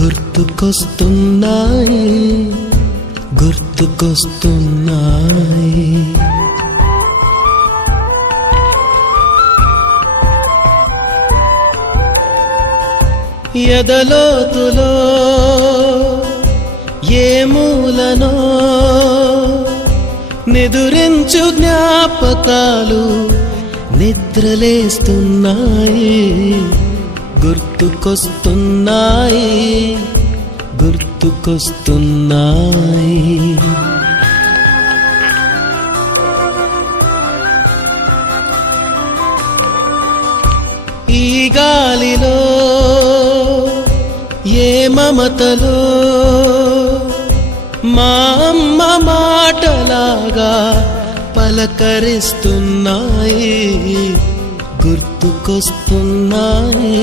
గుర్తుకొస్తున్నాయి గుర్తుకొస్తున్నాయి. ఎదలోతులో ఏ మూలనో నిదురించు జ్ఞాపకాలు నిద్రలేస్తున్నాయి గుర్తుకొస్తున్నాయి గుర్తుకొస్తున్నాయి. ఈ గాలిలో ఏ మమతలో మా అమ్మ మాటలాగా పలకరిస్తున్నాయి గుర్తుకొస్తున్నాయి